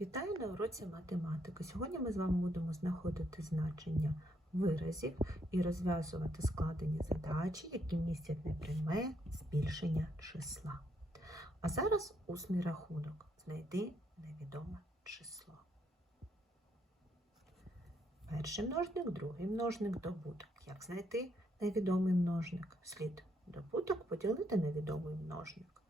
Вітаю на уроці математики. Сьогодні ми з вами будемо знаходити значення виразів і розв'язувати складені задачі, які містять непряме збільшення числа. А зараз усний рахунок. Знайди невідоме число. Перший множник, другий множник, добуток. Як знайти невідомий множник? Слід добуток поділити на відомий множник.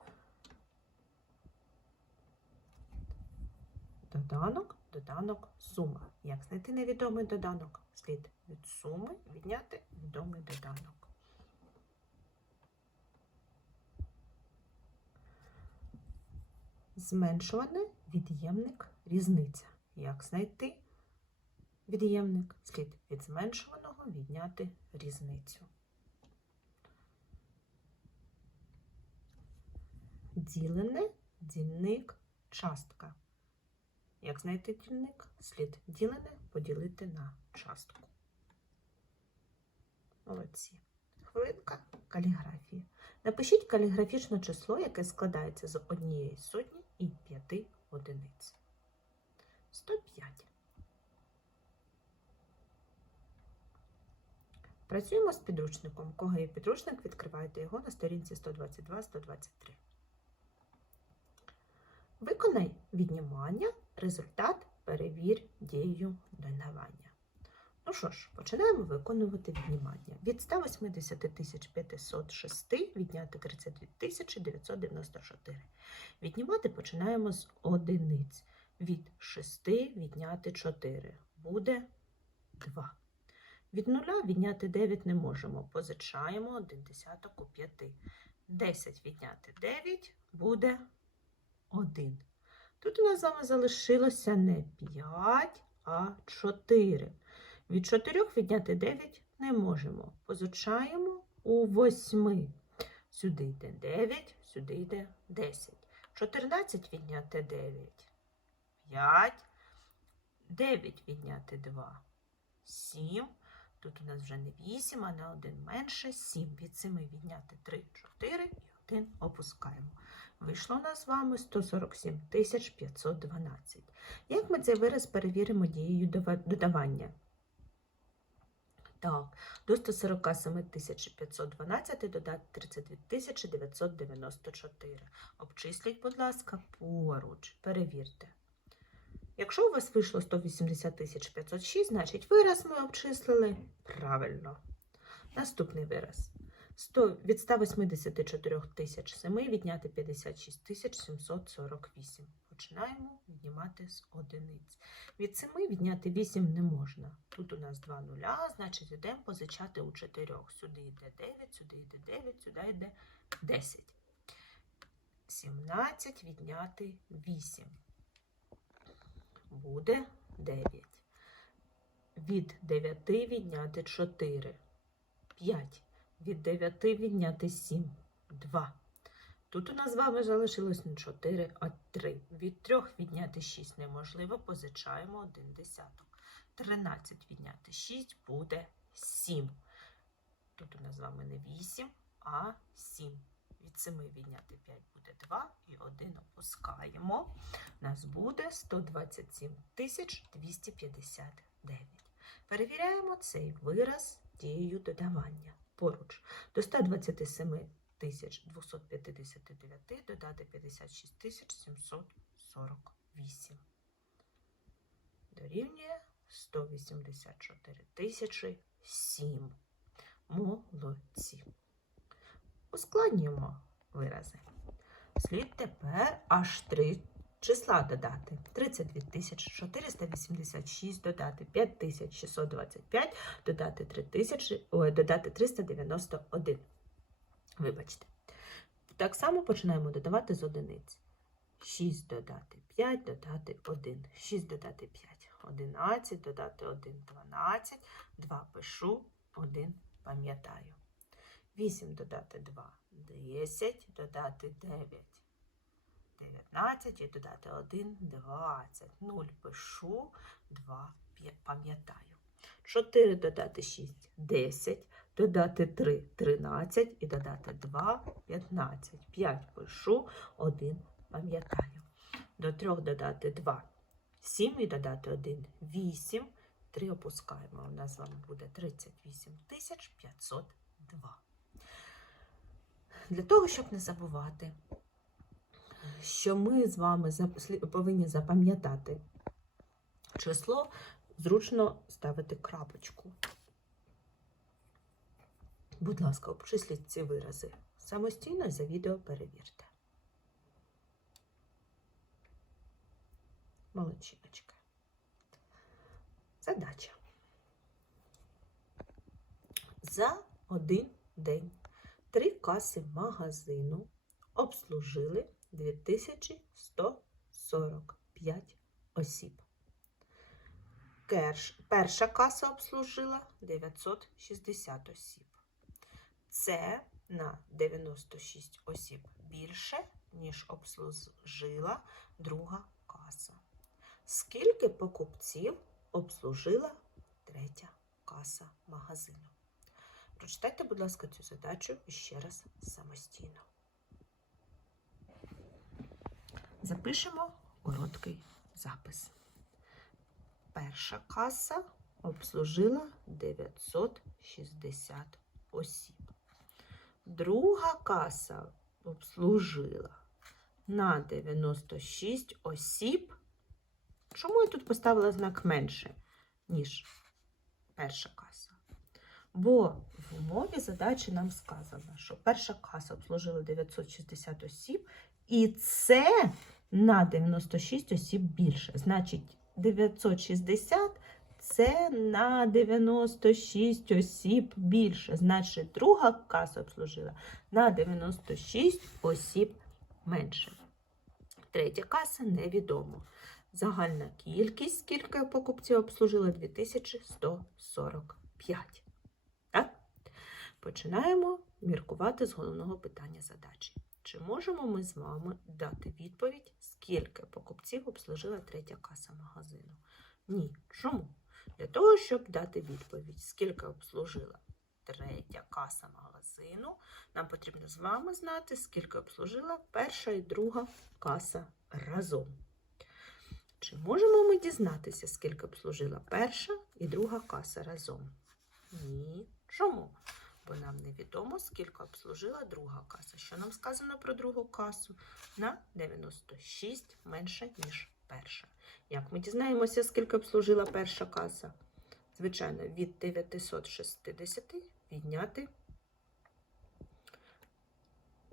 Доданок, доданок, сума. Як знайти невідомий доданок? Слід від суми відняти відомий доданок. Зменшуване від'ємник різниця. Як знайти від'ємник? Слід від зменшуваного відняти різницю. Ділене, дільник, частка. Як знайти дільник? Слід ділене поділити на частку. Молодці. Хвилинка каліграфії. Напишіть каліграфічне число, яке складається з однієї сотні і п'яти одиниць. 105. Працюємо з підручником. Кого є підручник, відкривайте його на сторінці 122-123. Виконай віднімання, результат перевір дією додавання. Ну що ж, починаємо виконувати віднімання. Від 180 506 відняти 32 994. Віднімати починаємо з одиниць. Від 6 відняти 4. Буде 2. Від 0 відняти 9 не можемо. Позичаємо 1 десяток у 5. 10 відняти 9 буде 1. Тут у нас з вами залишилося не 5, а 4. Від 4 відняти 9 не можемо. Позичаємо у 8. Сюди йде 9, сюди йде 10. 14 відняти 9. 5. 9 відняти 2. 7. Тут у нас вже не 8, а на 1 менше. 7. Від 7 відняти 3, 4 і 1 опускаємо. Вийшло у нас з вами 147 512. Як ми цей вираз перевіримо дією додавання? Так, до 147 512 додати 32 994. Обчисліть, будь ласка, поруч. Перевірте. Якщо у вас вийшло 180 506, значить вираз ми обчислили правильно. Наступний вираз. 100, від 184 тисяч 7 відняти 56 тисяч 748. Починаємо віднімати з одиниць. Від 7 відняти 8 не можна. Тут у нас 2 нуля, значить йдемо позичати у 4. Сюди йде 9, сюди йде 9, сюди йде 10. 17 відняти 8. Буде 9. Від 9 відняти 4. 5. Від 9 відняти 7. 2. Тут у нас з вами залишилось не 4, а 3. Від 3 відняти 6 неможливо, позичаємо 1 десяток. 13 відняти 6 буде 7. Тут у нас з вами не 8, а 7. Від 7 відняти 5 буде 2 і 1 опускаємо. У нас буде 127 259. Перевіряємо цей вираз дією додавання. Поруч до 127 259 додати 56 748. Дорівнює 184 тисячі 7. Молодці. Ускладнюємо вирази. Слід тепер аж три числа додати. 32 486 додати 5625 додати 3000, ой, додати 391. Вибачте. Так само починаємо додавати з одиниць. 6 додати 5, додати 1. 6 додати 5. 11, додати 1, 12. 2 пишу, 1 пам'ятаю. 8 додати 2, 10, додати 9. 19 і додати 1, 20. 0 пишу, 2 пам'ятаю. 4 додати 6, 10. Додати 3, 13 і додати 2, 15. 5 пишу, 1 пам'ятаю. До 3 додати 2, 7 і додати 1 8. 3 опускаємо. У нас з вами буде 38 502. Для того, щоб не забувати, що ми з вами повинні запам'ятати число, зручно ставити крапочку. Будь ласка, обчисліть ці вирази. Самостійно за відео перевірте. Молодчиночка. Задача. За один день три каси магазину обслужили 2145 осіб. Керш, перша каса обслужила 960 осіб. Це на 96 осіб більше, ніж обслужила друга каса. Скільки покупців обслужила третя каса магазину? Прочитайте, будь ласка, цю задачу ще раз самостійно. Запишемо короткий запис. Перша каса обслужила 960 осіб. Друга каса обслужила на 96 осіб. Чому я тут поставила знак менше, ніж перша каса? Бо в умові задачі нам сказано, що перша каса обслужила 960 осіб, і це на 96 осіб більше. Значить, 960 це на 96 осіб більше. Значить, друга каса обслужила на 96 осіб менше. Третя каса невідомо. Загальна кількість, скільки покупців обслужила 2145. Так? Починаємо міркувати з головного питання задачі. Чи можемо ми з вами дати відповідь, скільки покупців обслужила третя каса магазину? Ні. Чому? Для того, щоб дати відповідь, скільки обслужила третя каса магазину, нам потрібно з вами знати, скільки обслужила перша і друга каса разом. Чи можемо ми дізнатися, скільки обслужила перша і друга каса разом? Ні. Чому? Бо нам невідомо, скільки обслужила друга каса. Що нам сказано про другу касу? На 96 менше, ніж перша. Як ми дізнаємося, скільки обслужила перша каса? Звичайно, від 960 відняти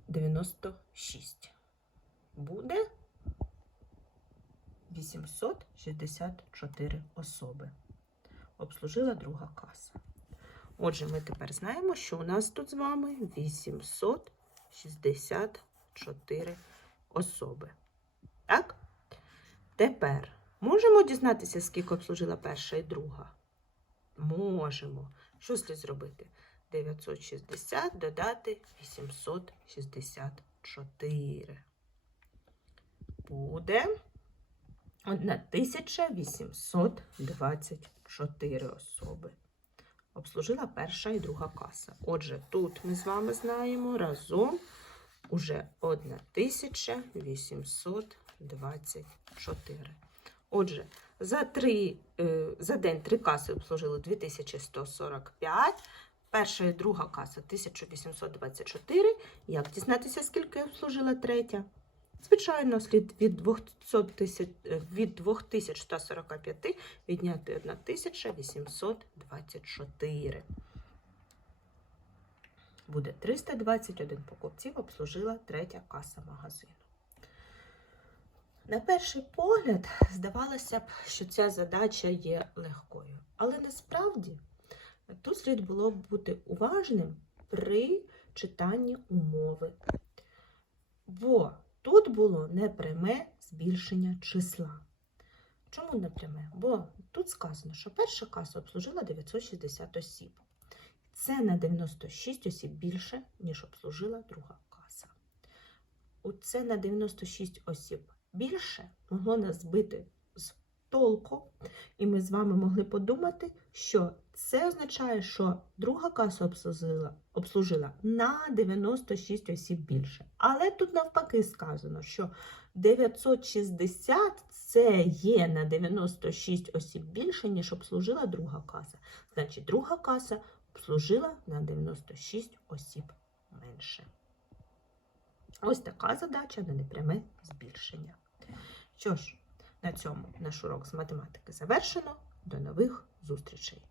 96. Буде 864 особи. Обслужила друга каса. Отже, ми тепер знаємо, що у нас тут з вами 864 особи. Так? Тепер можемо дізнатися, скільки обслужила перша і друга? Можемо. Що слід зробити? 960 додати 864. Буде 1824 особи. Обслужила перша і друга каса. Отже, тут ми з вами знаємо разом уже 1824. Отже, за, три, е, за день три каси обслужили 2145, перша і друга каса 1824. Як дізнатися, скільки обслужила третя? Звичайно, слід від 200 тисяч, е, від 2145 відняти 1824. Буде 321 покупців обслужила третя каса магазину. На перший погляд, здавалося б, що ця задача є легкою. Але насправді тут слід було б бути уважним при читанні умови. Бо тут було непряме збільшення числа. Чому непряме? Бо тут сказано, що перша каса обслужила 960 осіб. Це на 96 осіб більше, ніж обслужила друга каса. Оце на 96 осіб більше могло нас збити толку. І ми з вами могли подумати, що це означає, що друга каса обслужила, обслужила на 96 осіб більше. Але тут навпаки сказано, що 960 це є на 96 осіб більше, ніж обслужила друга каса. Значить, друга каса обслужила на 96 осіб менше. Ось така задача на непряме збільшення. Що ж, на цьому наш урок з математики завершено. До нових зустрічей!